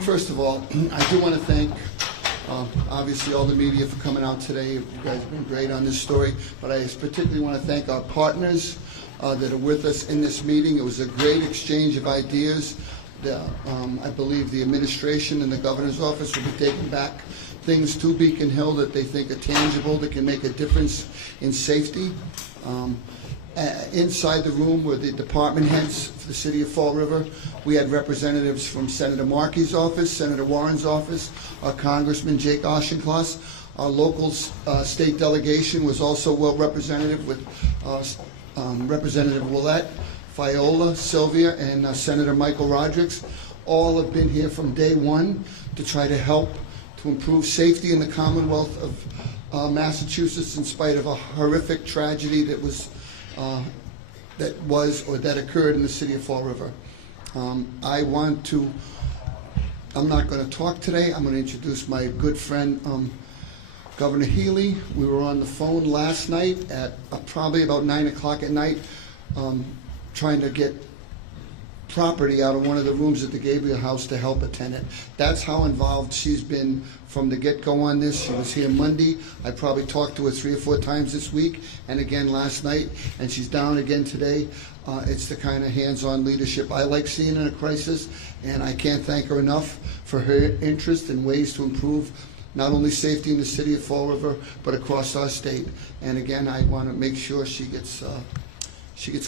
First of all, I do want to thank obviously all the media for coming out today. You guys have been great on this story, but I particularly want to thank our partners that are with us in this meeting. It was a great exchange of ideas. I believe the administration and the governor's office will be taking back things to Beacon Hill that they think are tangible, that can make a difference in safety. Inside the room were the department heads for the city of Fall River. We had representatives from Senator Markey's office, Senator Warren's office, our Congressman Jake Auchincloss. Our local state delegation was also well represented with Representative Willett, Fiola, Sylvia, and Senator Michael Rodrigues. All have been here from day one to try to help to improve safety in the Commonwealth of Massachusetts in spite of a horrific tragedy that occurred in the city of Fall River. I'm not going to talk today. I'm going to introduce my good friend, Governor Healey. We were on the phone last night at probably about 9 o'clock at night trying to get property out of one of the rooms at the Gabriel House to help a tenant. That's how involved she's been from the get-go on this. She was here Monday. I probably talked to her 3 or 4 times this week and again last night, and she's down again today. It's the kind of hands-on leadership I like seeing in a crisis, and I can't thank her enough for her interest in ways to improve not only safety in the city of Fall River, but across our state. And again, I want to make sure she gets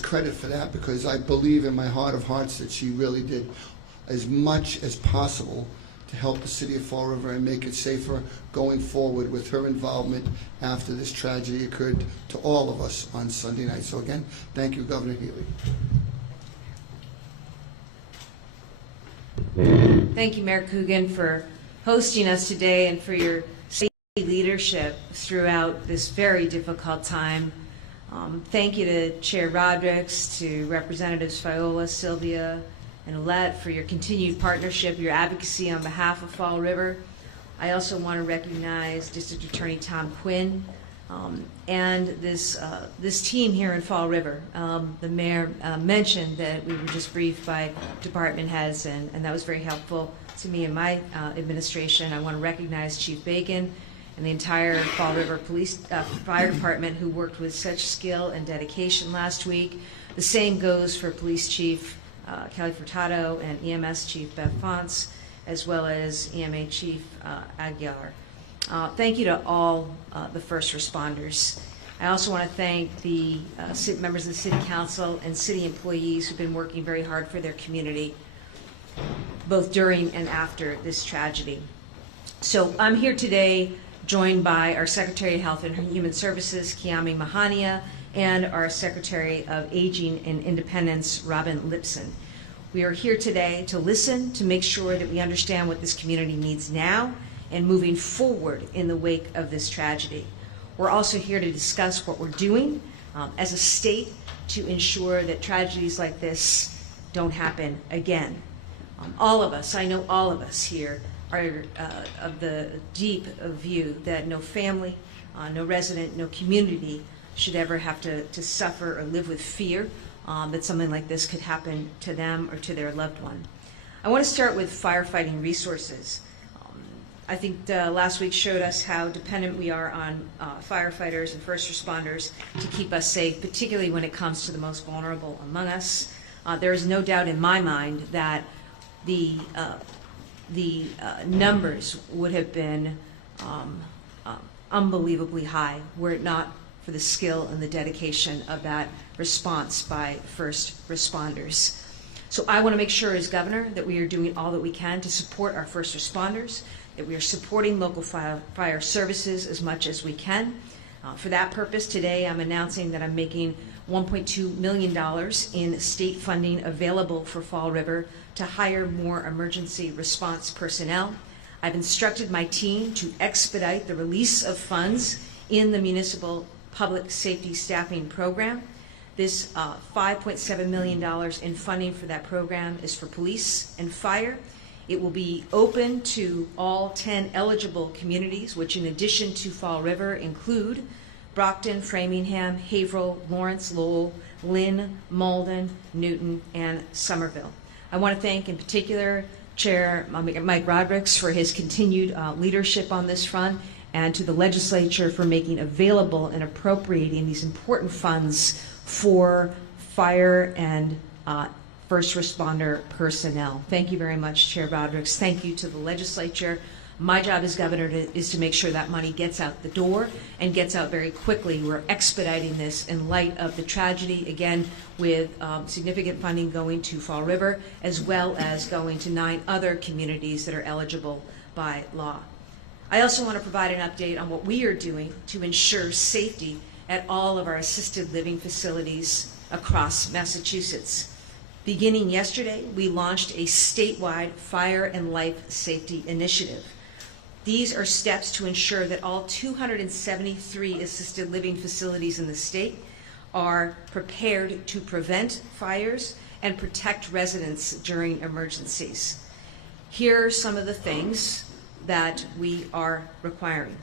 credit for that, because I believe in my heart of hearts that she really did as much as possible to help the city of Fall River and make it safer going forward with her involvement after this tragedy occurred to all of us on Sunday night. So again, thank you, Governor Healey. Thank you, Mayor Coogan, for hosting us today and for your safety leadership throughout this very difficult time. Thank you to Chair Rodrigues, to Representatives Fiola, Sylvia, and Alette for your continued partnership, your advocacy on behalf of Fall River. I also want to recognize District Attorney Tom Quinn and this team here in Fall River. The mayor mentioned that we were just briefed by department heads, and that was very helpful to me and my administration. I want to recognize Chief Bacon and the entire Fall River Police Fire Department, who worked with such skill and dedication last week. The same goes for Police Chief Kelly Furtado and EMS Chief Beth Fonts, as well as EMA Chief Aguilar. Thank you to all the first responders. I also want to thank the members of the City Council and city employees who've been working very hard for their community, both during and after this tragedy. So I'm here today joined by our Secretary of Health and Human Services, Kiami Mahania, and our Secretary of Aging and Independence, Robin Lipson. We are here today to listen, to make sure that we understand what this community needs now and moving forward in the wake of this tragedy. We're also here to discuss what we're doing as a state to ensure that tragedies like this don't happen again. All of us, I know all of us here, are of the deep view that no family, no resident, no community should ever have to suffer or live with fear that something like this could happen to them or to their loved one. I want to start with firefighting resources. I think last week showed us how dependent we are on firefighters and first responders to keep us safe, particularly when it comes to the most vulnerable among us. There is no doubt in my mind that the numbers would have been unbelievably high were it not for the skill and the dedication of that response by first responders. So I want to make sure as governor that we are doing all that we can to support our first responders, that we are supporting local fire services as much as we can. For that purpose, today I'm announcing that I'm making $1.2 million in state funding available for Fall River to hire more emergency response personnel. I've instructed my team to expedite the release of funds in the municipal public safety staffing program. This $5.7 million in funding for that program is for police and fire. It will be open to all 10 eligible communities, which in addition to Fall River include Brockton, Framingham, Haverhill, Lawrence, Lowell, Lynn, Malden, Newton, and Somerville. I want to thank in particular Chair Mike Rodrigues for his continued leadership on this front, and to the legislature for making available and appropriating these important funds for fire and first responder personnel. Thank you very much, Chair Rodrigues. Thank you to the legislature. My job as governor is to make sure that money gets out the door and gets out very quickly. We're expediting this in light of the tragedy, again, with significant funding going to Fall River, as well as going to 9 other communities that are eligible by law. I also want to provide an update on what we are doing to ensure safety at all of our assisted living facilities across Massachusetts. Beginning yesterday, we launched a statewide fire and life safety initiative. These are steps to ensure that all 273 assisted living facilities in the state are prepared to prevent fires and protect residents during emergencies. Here are some of the things that we are requiring.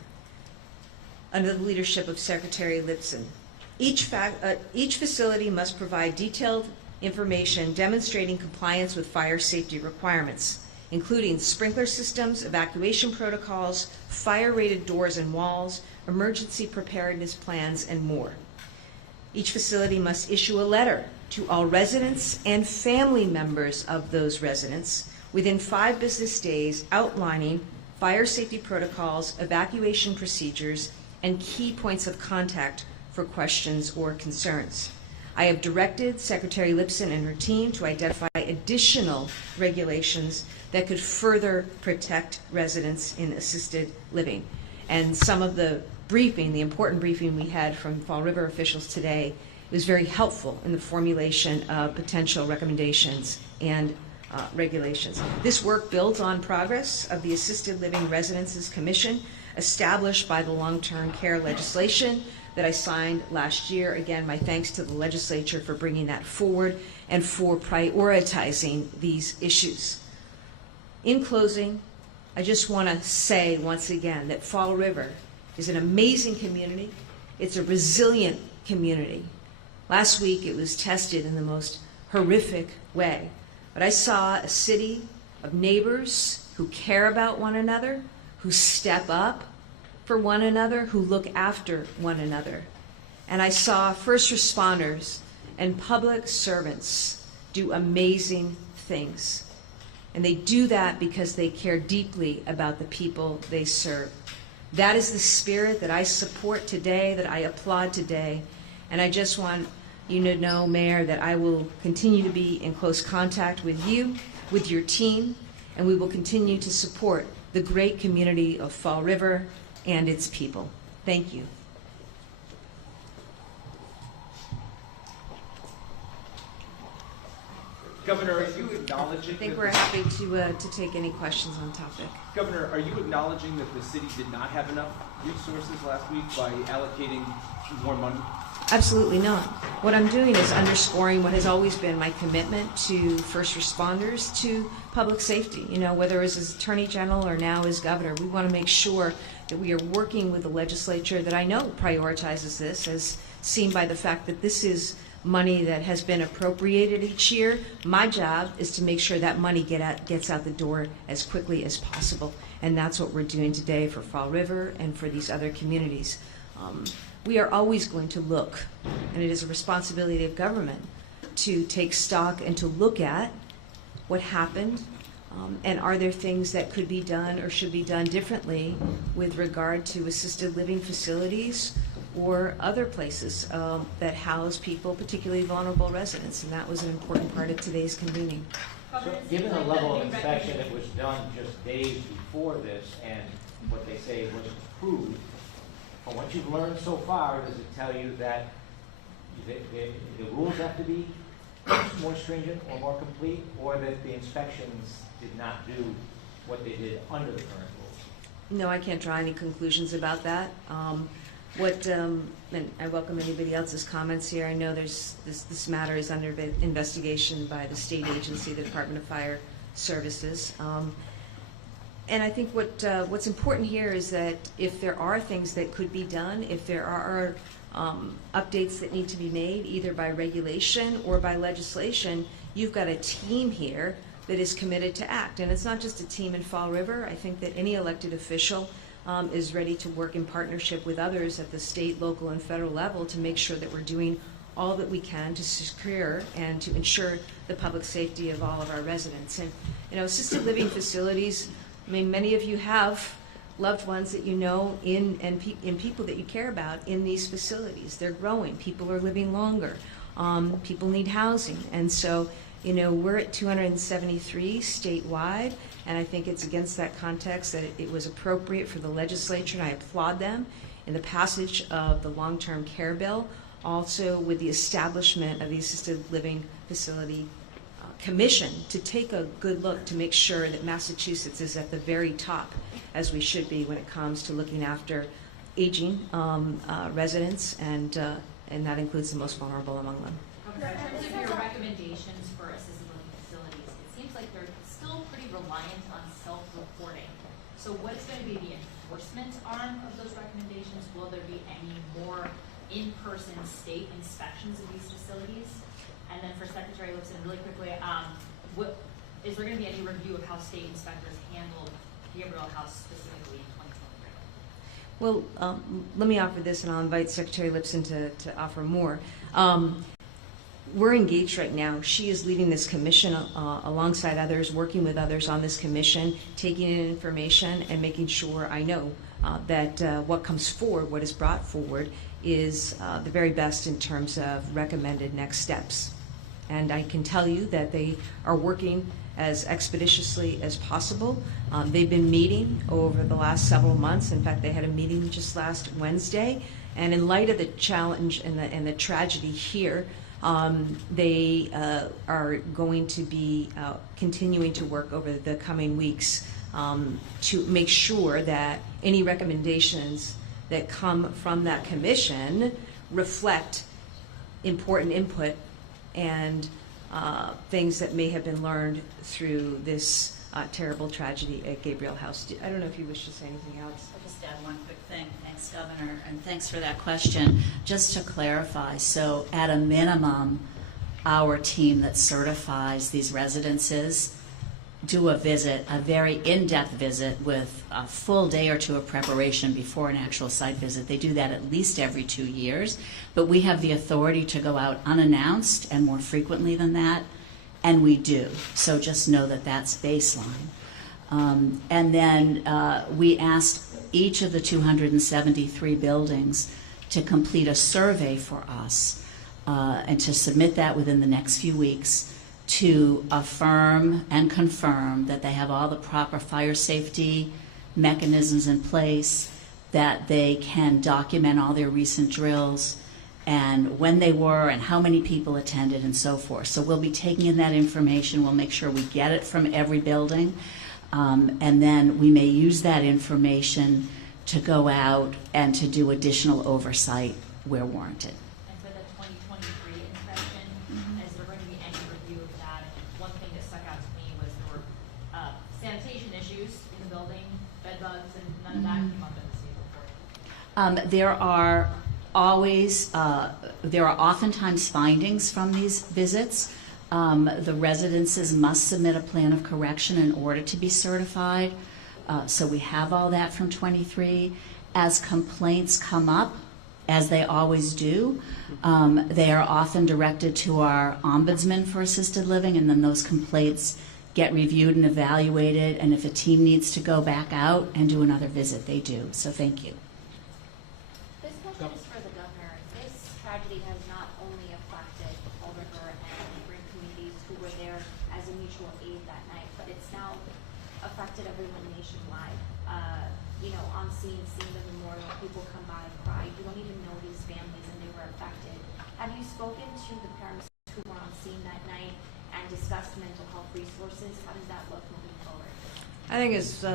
Under the leadership of Secretary Lipson, each facility must provide detailed information demonstrating compliance with fire safety requirements, including sprinkler systems, evacuation protocols, fire-rated doors and walls, emergency preparedness plans, and more. Each facility must issue a letter to all residents and family members of those residents within 5 business days outlining fire safety protocols, evacuation procedures, and key points of contact for questions or concerns. I have directed Secretary Lipson and her team to identify additional regulations that could further protect residents in assisted living. And some of the briefing, the important briefing we had from Fall River officials today, was very helpful in the formulation of potential recommendations and regulations. This work builds on progress of the Assisted Living Residences Commission established by the long-term care legislation that I signed last year. Again, my thanks to the legislature for bringing that forward and for prioritizing these issues. In closing, I just want to say once again that Fall River is an amazing community. It's a resilient community. Last week it was tested in the most horrific way, but I saw a city of neighbors who care about one another, who step up for one another, who look after one another. And I saw first responders and public servants do amazing things. And they do that because they care deeply about the people they serve. That is the spirit that I support today, that I applaud today. And I just want you to know, Mayor, that I will continue to be in close contact with you, with your team, and we will continue to support the great community of Fall River and its people. Thank you. Governor, are you acknowledging? I think we're happy to take any questions on topic. Governor, are you acknowledging that the city did not have enough resources last week by allocating more money? Absolutely not. What I'm doing is underscoring what has always been my commitment to first responders, to public safety. You know, whether as Attorney General or now as Governor, we want to make sure that we are working with the legislature that I know prioritizes this, as seen by the fact that this is money that has been appropriated each year. My job is to make sure that money gets out the door as quickly as possible, and that's what we're doing today for Fall River and for these other communities. We are always going to look, and it is a responsibility of government to take stock and to look at what happened, and are there things that could be done or should be done differently with regard to assisted living facilities or other places that house people, particularly vulnerable residents, and that was an important part of today's convening. So, given the level of inspection that was done just days before this and what they say was approved, from what you've learned so far, does it tell you that the rules have to be more stringent or more complete, or that the inspections did not do what they did under the current rules? No, I can't draw any conclusions about that. And I welcome anybody else's comments here. I know this matter is under investigation by the state agency, the Department of Fire Services. And I think what's important here is that if there are things that could be done, if there are updates that need to be made, either by regulation or by legislation, you've got a team here that is committed to act. And it's not just a team in Fall River. I think that any elected official is ready to work in partnership with others at the state, local, and federal level to make sure that we're doing all that we can to secure and to ensure the public safety of all of our residents. And, assisted living facilities, I mean, many of you have loved ones that you know in people that you care about in these facilities. They're growing. People are living longer. People need housing. And so, we're at 273 statewide, and I think it's against that context that it was appropriate for the legislature, and I applaud them, in the passage of the long-term care bill, also with the establishment of the Assisted Living Facility Commission to take a good look to make sure that Massachusetts is at the very top, as we should be when it comes to looking after aging residents, and that includes the most vulnerable among them. In terms of your recommendations for assisted living facilities, it seems like they're still pretty reliant on self-reporting. So what is going to be the enforcement arm of those recommendations? Will there be any more in-person state inspections of these facilities? And then for Secretary Lipson, really quickly, is there going to be any review of how state inspectors handle Gabriel House specifically in 2023? Well, let me offer this, and I'll invite Secretary Lipson to offer more. We're engaged right now. She is leading this commission alongside others, working with others on this commission, taking in information and making sure I know that what comes forward, what is brought forward, is the very best in terms of recommended next steps. And I can tell you that they are working as expeditiously as possible. They've been meeting over the last several months. In fact, they had a meeting just last Wednesday. And in light of the challenge and the tragedy here, they are going to be continuing to work over the coming weeks to make sure that any recommendations that come from that commission reflect important input and things that may have been learned through this terrible tragedy at Gabriel House. I don't know if you wish to say anything else. I'll just add one quick thing. Thanks, Governor, and thanks for that question. Just to clarify, so at a minimum, our team that certifies these residences do a visit, a very in-depth visit with a full day or two of preparation before an actual site visit. They do that at least every 2 years, but we have the authority to go out unannounced and more frequently than that, and we do. So just know that that's baseline. And then we asked each of the 273 buildings to complete a survey for us and to submit that within the next few weeks to affirm and confirm that they have all the proper fire safety mechanisms in place, that they can document all their recent drills and when they were and how many people attended and so forth. So we'll be taking in that information. We'll make sure we get it from every building. And then we may use that information to go out and to do additional oversight where warranted. And for the 2023 inspection, is there going to be any review of that? And one thing that stuck out to me was there were sanitation issues in the building, bed bugs, and none of that came up in the state report. There are oftentimes findings from these visits. The residences must submit a plan of correction in order to be certified. So we have all that from 23. As complaints come up, as they always do, they are often directed to our ombudsman for assisted living, and then those complaints get reviewed and evaluated, and if a team needs to go back out and do another visit, they do. So thank you. This question is for the governor. This tragedy has not only affected Fall River and neighboring communities who were there as a mutual aid that night, but it's now affected everyone nationwide. On scene, seeing the memorial, people come by, cry. You don't even know these families, and they were affected. Have you spoken to the parents who were on scene that night and discussed mental health resources? How does that look moving forward? I think it's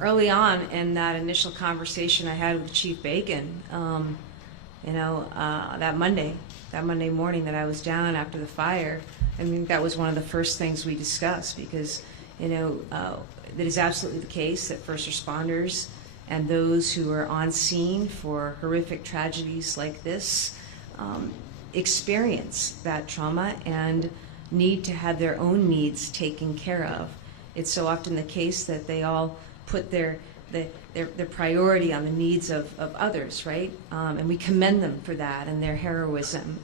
early on in that initial conversation I had with Chief Bacon, that Monday morning that I was down after the fire. I think that was one of the first things we discussed because, that is absolutely the case that first responders and those who are on scene for horrific tragedies like this experience that trauma and need to have their own needs taken care of. It's so often the case that they all put their priority on the needs of others, right? And we commend them for that and their heroism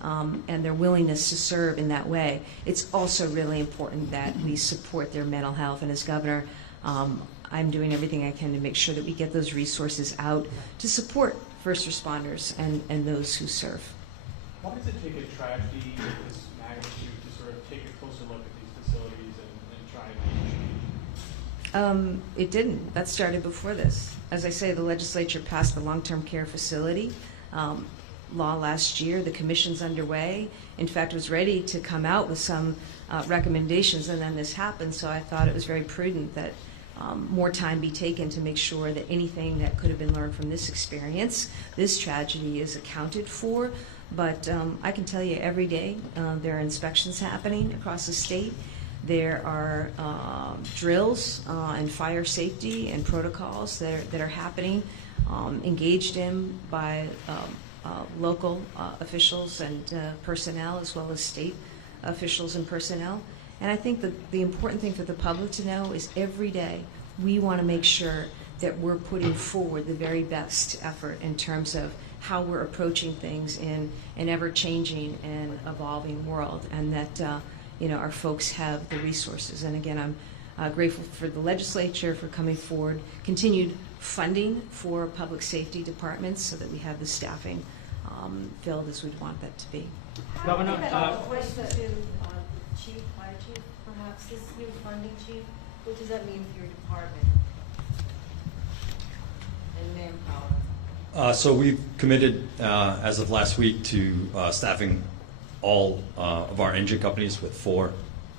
and their willingness to serve in that way. It's also really important that we support their mental health. And as governor, I'm doing everything I can to make sure that we get those resources out to support first responders and those who serve. Why does it take a tragedy of this magnitude to sort of take a closer look at these facilities and try and make change? It didn't. That started before this. As I say, the legislature passed the long-term care facility law last year. The commission's underway. In fact, was ready to come out with some recommendations, and then this happened. So I thought it was very prudent that more time be taken to make sure that anything that could have been learned from this experience, this tragedy, is accounted for. But I can tell you every day there are inspections happening across the state. There are drills and fire safety and protocols that are happening, engaged in by local officials and personnel, as well as state officials and personnel. And I think the important thing for the public to know is every day we want to make sure that we're putting forward the very best effort in terms of how we're approaching things in an ever-changing and evolving world, and that our folks have the resources. And again, I'm grateful for the legislature for coming forward, continued funding for public safety departments so that we have the staffing filled as we'd want that to be. Governor, question to Chief, Fire Chief, perhaps, this new funding, Chief, what does that mean for your department and manpower? So we've committed, as of last week, to staffing all of our engine companies with 4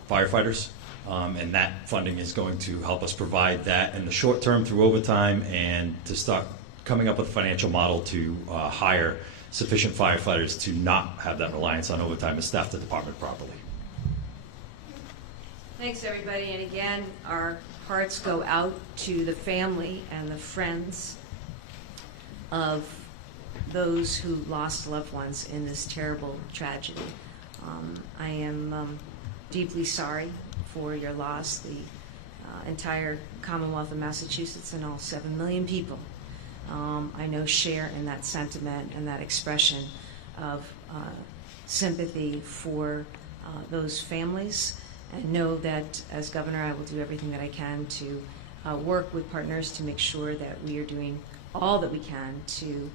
firefighters, and that funding is going to help us provide that in the short term through overtime, and to start coming up with a financial model to hire sufficient firefighters to not have that reliance on overtime and staff the department properly. Thanks, everybody. And again, our hearts go out to the family and the friends of those who lost loved ones in this terrible tragedy. I am deeply sorry for your loss. The entire Commonwealth of Massachusetts and all 7 million people, I know, share in that sentiment and that expression of sympathy for those families. And know that as governor, I will do everything that I can to work with partners to make sure that we are doing all that we can to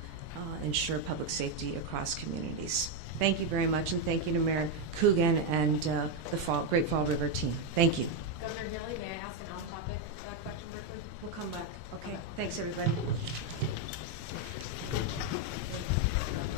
ensure public safety across communities. Thank you very much, and thank you to Mayor Coogan and the Great Fall River team. Thank you. Governor Healey, may I ask an on-topic question briefly? We'll come back. Okay. Thanks, everybody.